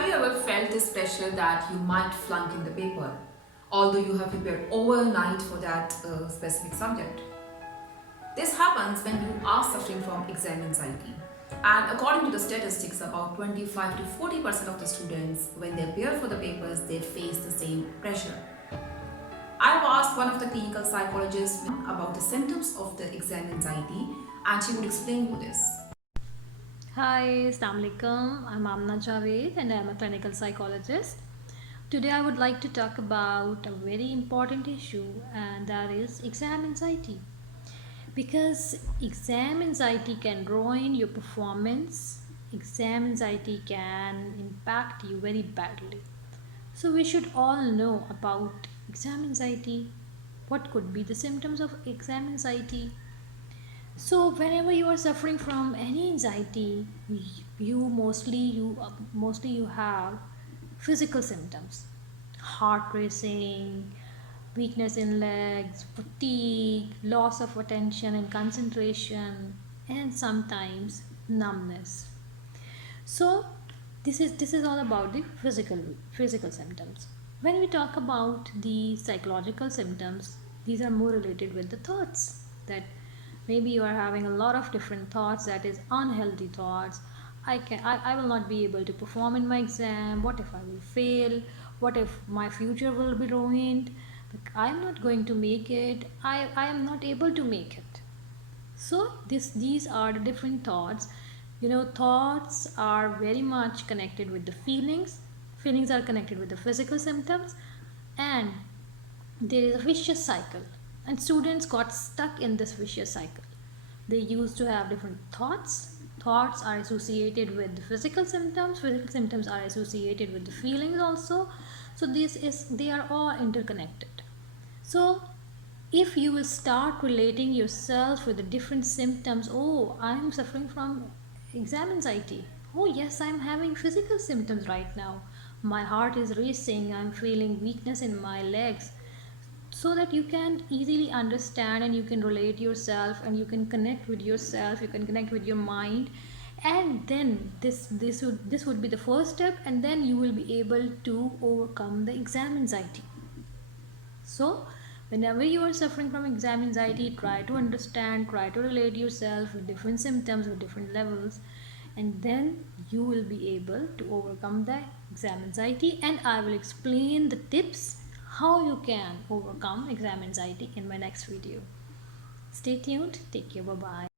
Have you ever felt this pressure that you might flunk in the paper, although you have prepared overnight for that specific subject? This happens when you are suffering from exam anxiety. And according to the statistics, about 25 to 40% of the students, when they appear for the papers, they face the same pressure. I've asked one of the clinical psychologists about the symptoms of the exam anxiety, and she would explain you this. Hi, Assalamu alaikum. I'm Amna Javed and I'm a clinical psychologist. Today I would like to talk about a very important issue, and that is exam anxiety. Because exam anxiety can ruin your performance, exam anxiety can impact you very badly. So we should all know about exam anxiety. What could be the symptoms of exam anxiety? So whenever you are suffering from any anxiety, you have physical symptoms: heart racing, weakness in legs, fatigue, loss of attention and concentration, and sometimes numbness. So this is all about the physical symptoms. When we talk about the psychological symptoms, these are more related with the thoughts, that maybe you are having a lot of different thoughts, that is unhealthy thoughts. I will not be able to perform in my exam. What if I will fail? What if my future will be ruined? I am not going to make it. I am not able to make it. So these are the different thoughts. Thoughts are very much connected with the feelings are connected with the physical symptoms, and there is a vicious cycle, and students got stuck in this vicious cycle. They used to have different thoughts are associated with the physical symptoms are associated with the feelings also. So they are all interconnected. So if you will start relating yourself with the different symptoms, oh, I'm suffering from exam anxiety. Oh, yes, I'm having physical symptoms right now. My heart is racing, I'm feeling weakness in my legs. So that you can easily understand and you can relate yourself and you can connect with yourself, you can connect with your mind. And then this would be the first step, and then you will be able to overcome the exam anxiety. So, whenever you are suffering from exam anxiety, try to understand, try to relate yourself with different symptoms, with different levels, and then you will be able to overcome the exam anxiety. And I will explain the tips how you can overcome exam anxiety in my next video. Stay tuned. Take care. Bye bye.